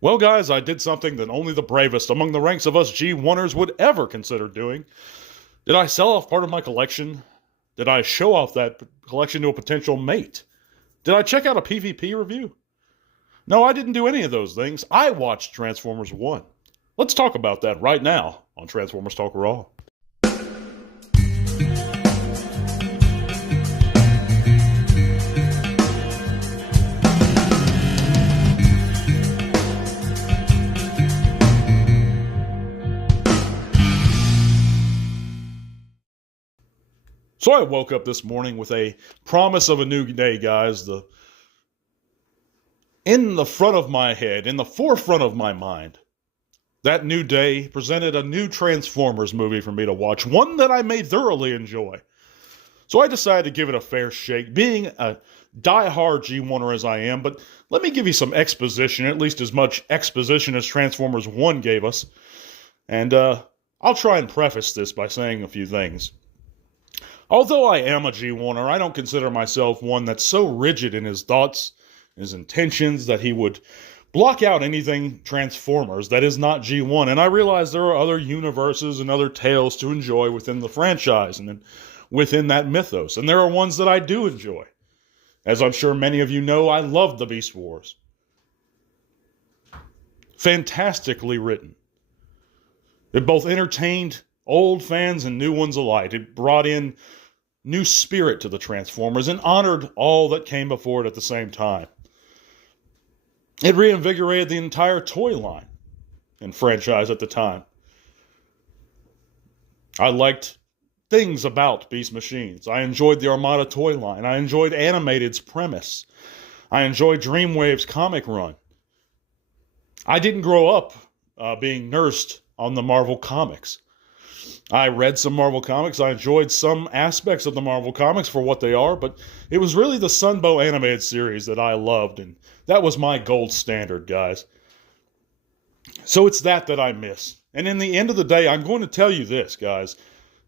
Well, guys, I did something that only the bravest among the ranks of us G1ers would ever consider doing. Did I sell off part of my collection? Did I show off that collection to a potential mate? Did I check out a PvP review? No, I didn't do any of those things. I watched Transformers One. Let's talk about that right now on Transformers Talk Raw. So I woke up this morning with a promise of a new day, guys. In the front of my head, in the forefront of my mind, that new day presented a new Transformers movie for me to watch, one that I may thoroughly enjoy. So I decided to give it a fair shake, being a die-hard G1er as I am, but let me give you some exposition, at least as much exposition as Transformers 1 gave us. And I'll try and preface this by saying a few things. Although I am a G1er, I don't consider myself one that's so rigid in his thoughts, his intentions, that he would block out anything Transformers that is not G1. And I realize there are other universes and other tales to enjoy within the franchise and within that mythos. And there are ones that I do enjoy. As I'm sure many of you know, I love the Beast Wars. Fantastically written. It both entertained old fans and new ones alike. It brought in new spirit to the Transformers and honored all that came before it at the same time. It reinvigorated the entire toy line and franchise at the time. I liked things about Beast Machines. I enjoyed the Armada toy line. I enjoyed Animated's premise. I enjoyed Dreamwave's comic run. I didn't grow up being nursed on the Marvel comics. I read some Marvel comics. I enjoyed some aspects of the Marvel comics for what they are, but it was really the Sunbow animated series that I loved, and that was my gold standard, guys. So it's that I miss. And in the end of the day, I'm going to tell you this, guys,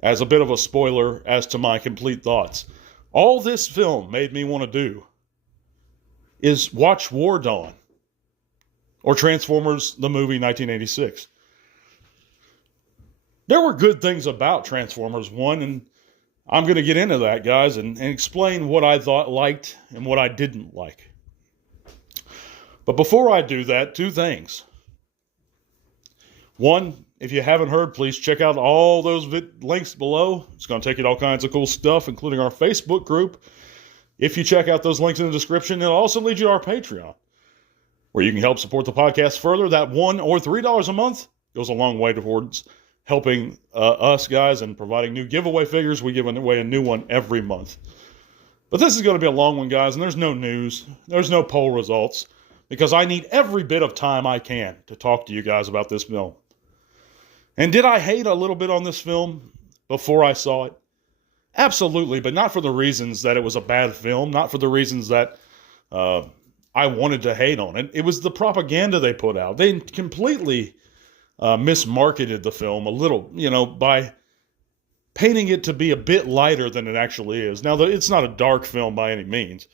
as a bit of a spoiler as to my complete thoughts. All this film made me want to do is watch War Dawn or Transformers the movie 1986. There were good things about Transformers 1, and I'm going to get into that, guys, and explain what I liked and what I didn't like. But before I do that, two things. One, if you haven't heard, please check out all those links below. It's going to take you to all kinds of cool stuff, including our Facebook group. If you check out those links in the description, it'll also lead you to our Patreon, where you can help support the podcast further. That $1 or $3 a month goes a long way towards helping us guys and providing new giveaway figures. We give away a new one every month. But this is going to be a long one, guys, and there's no news. There's no poll results, because I need every bit of time I can to talk to you guys about this film. And did I hate a little bit on this film before I saw it? Absolutely, but not for the reasons that it was a bad film, not for the reasons that I wanted to hate on it. It was the propaganda they put out. They completely mismarketed the film a little, by painting it to be a bit lighter than it actually is. Now, it's not a dark film by any means,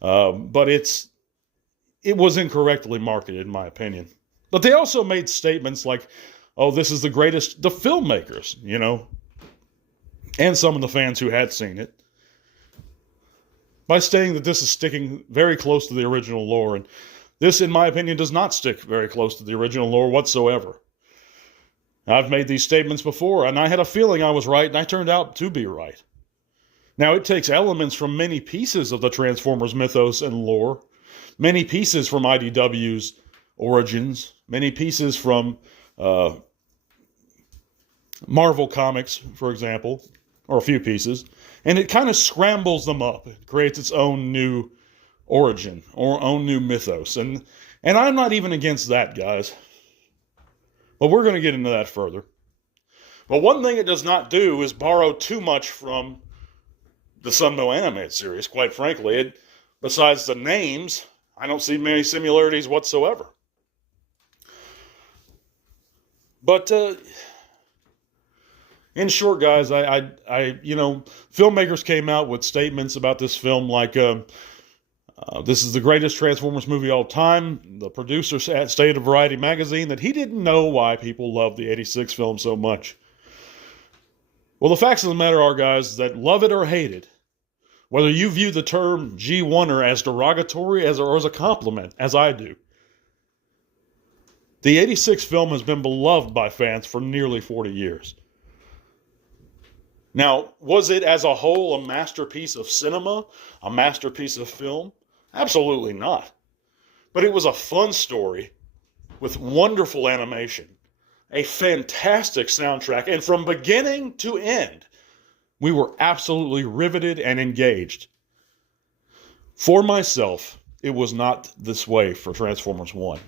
but it was incorrectly marketed, in my opinion. But they also made statements like, oh, this is the greatest, the filmmakers, and some of the fans who had seen it, by saying that this is sticking very close to the original lore. And this, in my opinion, does not stick very close to the original lore whatsoever. I've made these statements before, and I had a feeling I was right, and I turned out to be right. Now, it takes elements from many pieces of the Transformers mythos and lore, many pieces from IDW's origins, many pieces from Marvel Comics, for example, or a few pieces, and it kind of scrambles them up. It creates its own new origin, or own new mythos, and I'm not even against that, guys. But we're going to get into that further. But one thing it does not do is borrow too much from the Sunbow animated series, quite frankly. Besides the names, I don't see many similarities whatsoever. But in short, guys, filmmakers came out with statements about this film like, This is the greatest Transformers movie of all time. The producer stated to Variety magazine that he didn't know why people loved the 86 film so much. Well, the facts of the matter are, guys, that love it or hate it, whether you view the term G1er as derogatory or as a compliment, as I do, the 86 film has been beloved by fans for nearly 40 years. Now, was it as a whole a masterpiece of cinema, a masterpiece of film? Absolutely not. But it was a fun story with wonderful animation, a fantastic soundtrack, and from beginning to end, we were absolutely riveted and engaged. For myself, it was not this way for Transformers One.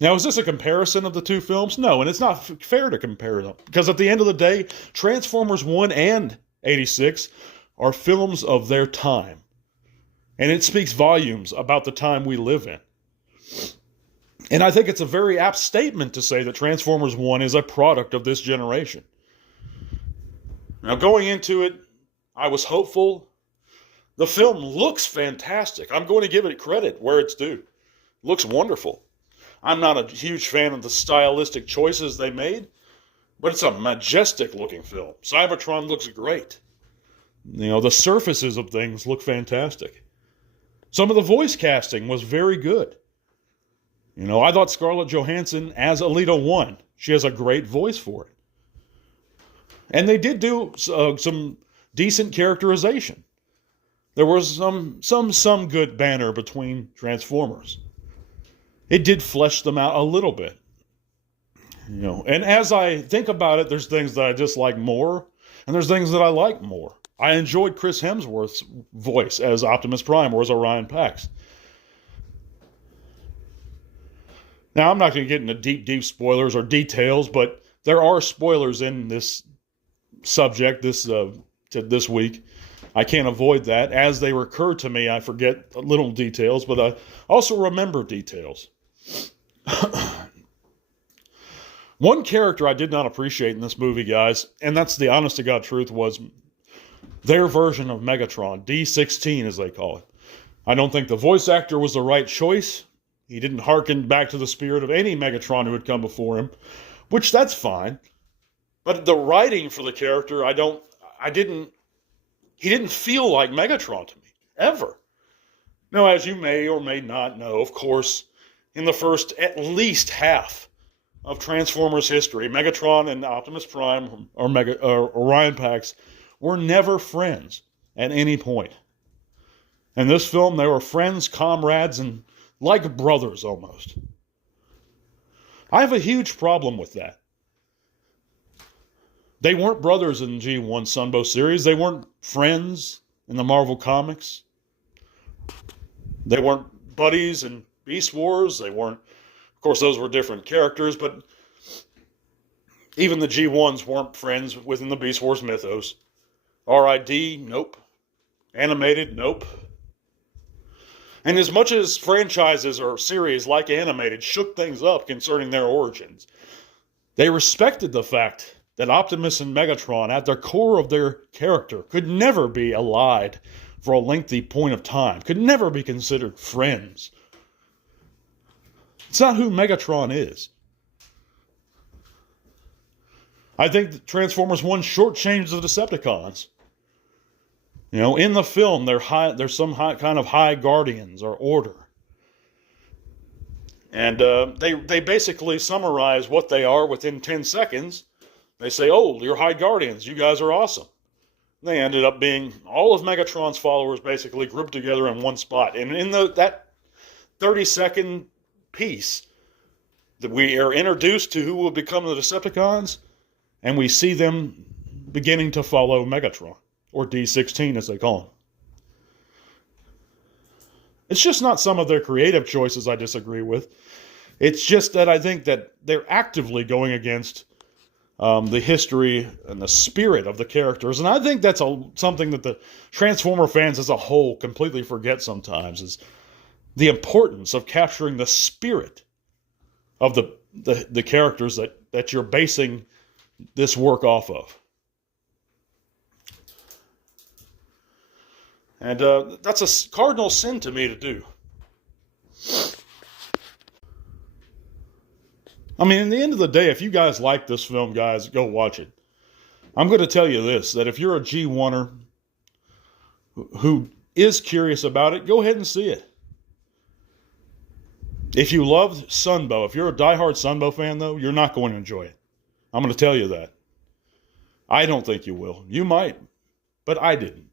Now, is this a comparison of the two films? No, and it's not fair to compare them, because at the end of the day, Transformers 1 and 86 are films of their time. And it speaks volumes about the time we live in. And I think it's a very apt statement to say that Transformers 1 is a product of this generation. Now, going into it, I was hopeful. The film looks fantastic. I'm going to give it credit where it's due. It looks wonderful. I'm not a huge fan of the stylistic choices they made, but it's a majestic looking film. Cybertron looks great. You know, the surfaces of things look fantastic. Some of the voice casting was very good. You know, I thought Scarlett Johansson as Alita 1, she has a great voice for it. And they did do some decent characterization. There was some good banter between Transformers. It did flesh them out a little bit. You know, and as I think about it, there's things that I dislike more, and there's things that I like more. I enjoyed Chris Hemsworth's voice as Optimus Prime or as Orion Pax. Now, I'm not going to get into deep spoilers or details, but there are spoilers in this subject this week. I can't avoid that. As they recur to me, I forget little details, but I also remember details. One character I did not appreciate in this movie, guys, and that's the honest-to-God truth, was their version of Megatron, D16 as they call it. I don't think the voice actor was the right choice. He didn't hearken back to the spirit of any Megatron who had come before him, which that's fine. But the writing for the character, he didn't feel like Megatron to me, ever. Now, as you may or may not know, of course, in the first at least half of Transformers history, Megatron and Optimus Prime or Orion Pax were never friends at any point. In this film, they were friends, comrades, and like brothers almost. I have a huge problem with that. They weren't brothers in G1 Sunbow series. They weren't friends in the Marvel Comics. They weren't buddies in Beast Wars. They weren't, of course, those were different characters, but even the G1s weren't friends within the Beast Wars mythos. RID, nope. Animated, nope. And as much as franchises or series like Animated shook things up concerning their origins, they respected the fact that Optimus and Megatron, at the core of their character, could never be allied for a lengthy point of time, could never be considered friends. It's not who Megatron is. I think that Transformers 1 shortchanged the Decepticons. You know, in the film, there's some kind of high guardians or order. And they basically summarize what they are within 10 seconds. They say, oh, you're high guardians. You guys are awesome. They ended up being all of Megatron's followers basically grouped together in one spot. And in that 30-second piece, that we are introduced to who will become the Decepticons, and we see them beginning to follow Megatron, or D16 as they call him. It's just not some of their creative choices I disagree with. It's just that I think that they're actively going against the history and the spirit of the characters. And I think that's something that the Transformer fans as a whole completely forget sometimes, is the importance of capturing the spirit of the characters that you're basing this work off of. And that's a cardinal sin to me to do. I mean, in the end of the day, if you guys like this film, guys, go watch it. I'm going to tell you this, that if you're a G1er who is curious about it, go ahead and see it. If you loved Sunbow, if you're a diehard Sunbow fan, though, you're not going to enjoy it. I'm going to tell you that. I don't think you will. You might, but I didn't.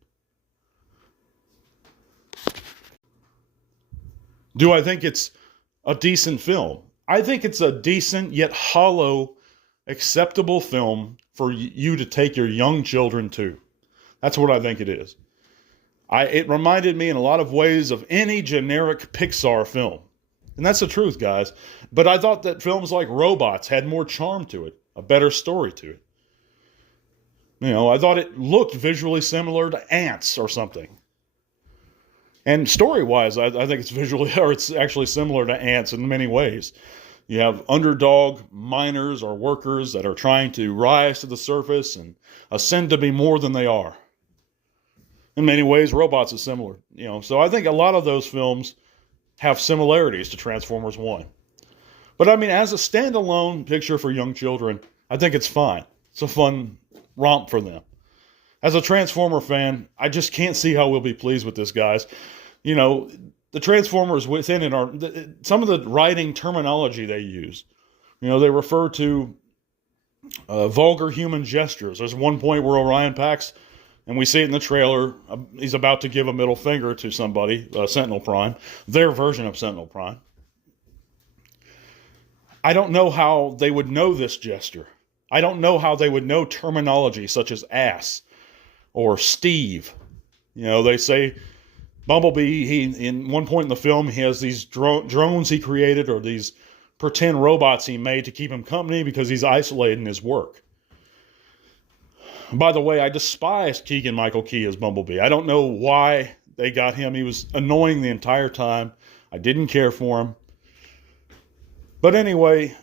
Do I think it's a decent film? I think it's a decent yet hollow, acceptable film for you to take your young children to. That's what I think it is. It reminded me in a lot of ways of any generic Pixar film. And that's the truth, guys. But I thought that films like Robots had more charm to it, a better story to it. You know, I thought it looked visually similar to Ants or something. And story-wise, I think it's actually similar to Ants in many ways. You have underdog miners or workers that are trying to rise to the surface and ascend to be more than they are. In many ways, Robots is similar. You know, so I think a lot of those films have similarities to Transformers One. But I mean, as a standalone picture for young children, I think it's fine. It's a fun romp for them. As a Transformer fan, I just can't see how we'll be pleased with this, guys. You know, the Transformers within it are some of the writing terminology they use. You know, they refer to vulgar human gestures. There's one point where Orion Pax, and we see it in the trailer, he's about to give a middle finger to somebody, Sentinel Prime, their version of Sentinel Prime. I don't know how they would know this gesture. I don't know how they would know terminology such as ass or Steve. You know, they say Bumblebee, in one point in the film, he has these drones he created, or these pretend robots he made to keep him company because he's isolated in his work. By the way, I despise Keegan-Michael Key as Bumblebee. I don't know why they got him. He was annoying the entire time. I didn't care for him. But anyway,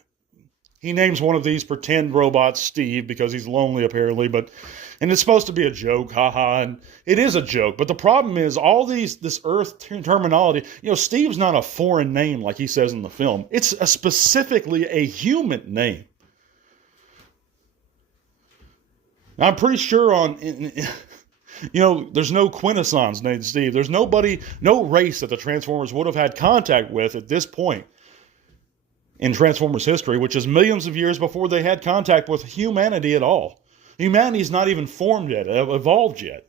he names one of these pretend robots Steve because he's lonely, apparently. And it's supposed to be a joke, haha. And it is a joke. But the problem is all this Earth terminology. You know, Steve's not a foreign name like he says in the film. It's specifically a human name. I'm pretty sure there's no quintessence named Steve. There's no race that the Transformers would have had contact with at this point in Transformers history, which is millions of years before they had contact with humanity at all. Humanity's not even formed yet, evolved yet.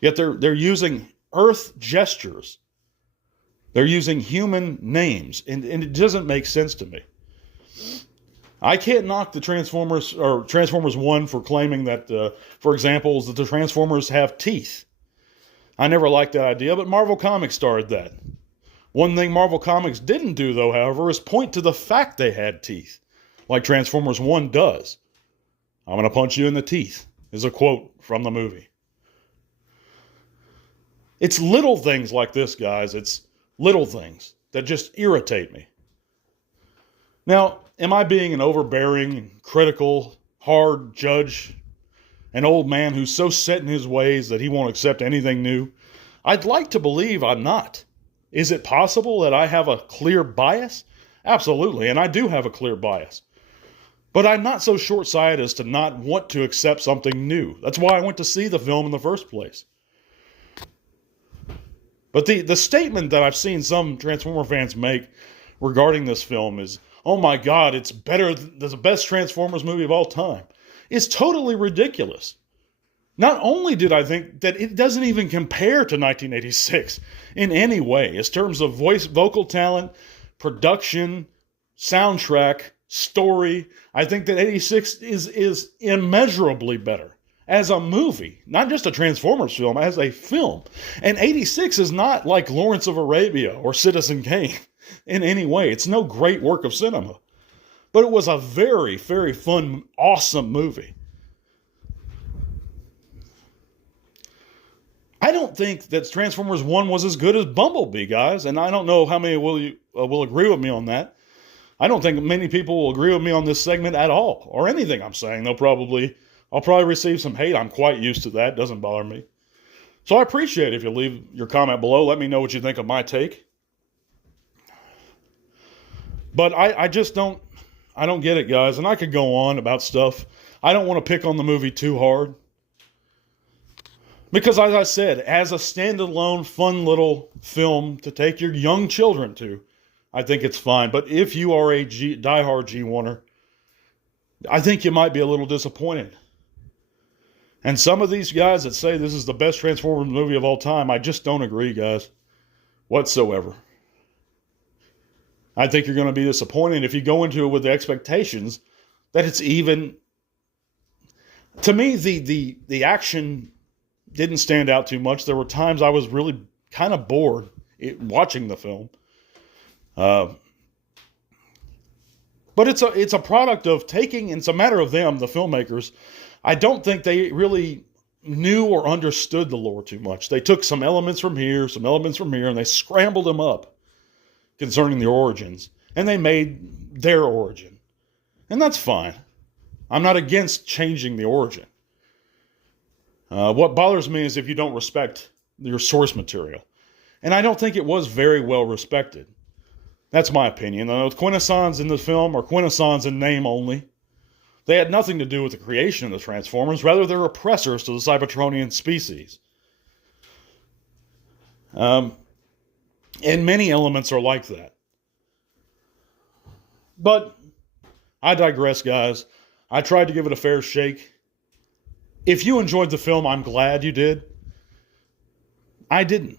Yet they're using Earth gestures. They're using human names, and it doesn't make sense to me. I can't knock the Transformers or Transformers 1 for claiming that, for example, that the Transformers have teeth. I never liked that idea, but Marvel Comics started that. One thing Marvel Comics didn't do, though, however, is point to the fact they had teeth, like Transformers 1 does. "I'm going to punch you in the teeth," is a quote from the movie. It's little things like this, guys. It's little things that just irritate me. Now, am I being an overbearing, critical, hard judge? An old man who's so set in his ways that he won't accept anything new? I'd like to believe I'm not. Is it possible that I have a clear bias? Absolutely, and I do have a clear bias. But I'm not so short-sighted as to not want to accept something new. That's why I went to see the film in the first place. But the statement that I've seen some Transformer fans make regarding this film is, "Oh my God, it's better, the best Transformers movie of all time," is totally ridiculous. Not only did I think that it doesn't even compare to 1986 in any way, in terms of vocal talent, production, soundtrack, story, I think that 86 is immeasurably better as a movie, not just a Transformers film, as a film. And 86 is not like Lawrence of Arabia or Citizen Kane in any way. It's no great work of cinema. But it was a very, very fun, awesome movie. I don't think that Transformers 1 was as good as Bumblebee, guys, and I don't know how many will agree with me on that. I don't think many people will agree with me on this segment at all, or anything I'm saying. I'll probably receive some hate. I'm quite used to that. It doesn't bother me. So I appreciate it if you leave your comment below. Let me know what you think of my take. But I just don't get it, guys. And I could go on about stuff. I don't want to pick on the movie too hard. Because as I said, as a standalone, fun little film to take your young children to, I think it's fine. But if you are a diehard G1er, I think you might be a little disappointed. And some of these guys that say this is the best Transformers movie of all time, I just don't agree, guys, whatsoever. I think you're going to be disappointed if you go into it with the expectations that it's even... To me, the action didn't stand out too much. There were times I was really kind of bored watching the film. But it's a product of taking, and it's a matter of them, the filmmakers. I don't think they really knew or understood the lore too much. They took some elements from here, and they scrambled them up concerning the origins. And they made their origin. And that's fine. I'm not against changing the origin. What bothers me is if you don't respect your source material. And I don't think it was very well respected. That's my opinion. The Quintessons in the film are Quintessons in name only. They had nothing to do with the creation of the Transformers. Rather, they're oppressors to the Cybertronian species. And many elements are like that. But I digress, guys. I tried to give it a fair shake. If you enjoyed the film, I'm glad you did. I didn't.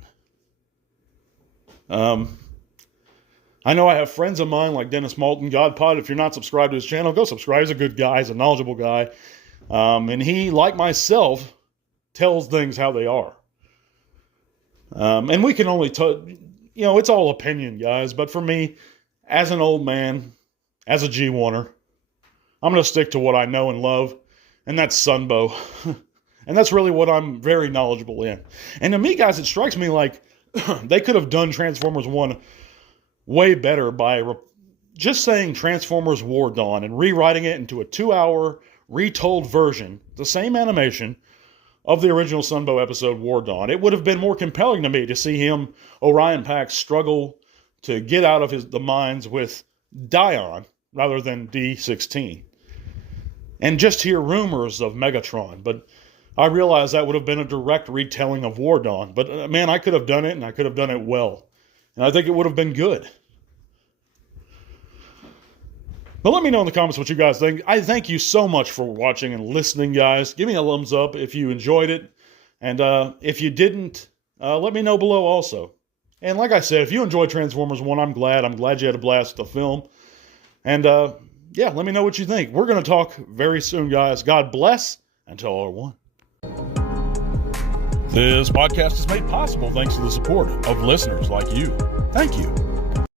I know I have friends of mine like Dennis Malton, GodPod. If you're not subscribed to his channel, go subscribe. He's a good guy. He's a knowledgeable guy. And he, like myself, tells things how they are. And we can only... it's all opinion, guys. But for me, as an old man, as a G1er, I'm going to stick to what I know and love. And that's Sunbow. And that's really what I'm very knowledgeable in. And to me, guys, it strikes me like they could have done Transformers 1 way better by just saying Transformers War Dawn and rewriting it into a 2-hour retold version, the same animation of the original Sunbow episode War Dawn. It would have been more compelling to me to see him, Orion Pax, struggle to get out of the mines with Dion rather than D16. And just hear rumors of Megatron. But I realize that would have been a direct retelling of War Dawn. But man, I could have done it, and I could have done it well. And I think it would have been good. But let me know in the comments what you guys think. I thank you so much for watching and listening, guys. Give me a thumbs up if you enjoyed it. And if you didn't, let me know below also. And like I said, if you enjoyed Transformers 1, I'm glad. I'm glad you had a blast with the film. And yeah, let me know what you think. We're going to talk very soon, guys. God bless. Until all are one. This podcast is made possible thanks to the support of listeners like you. Thank you.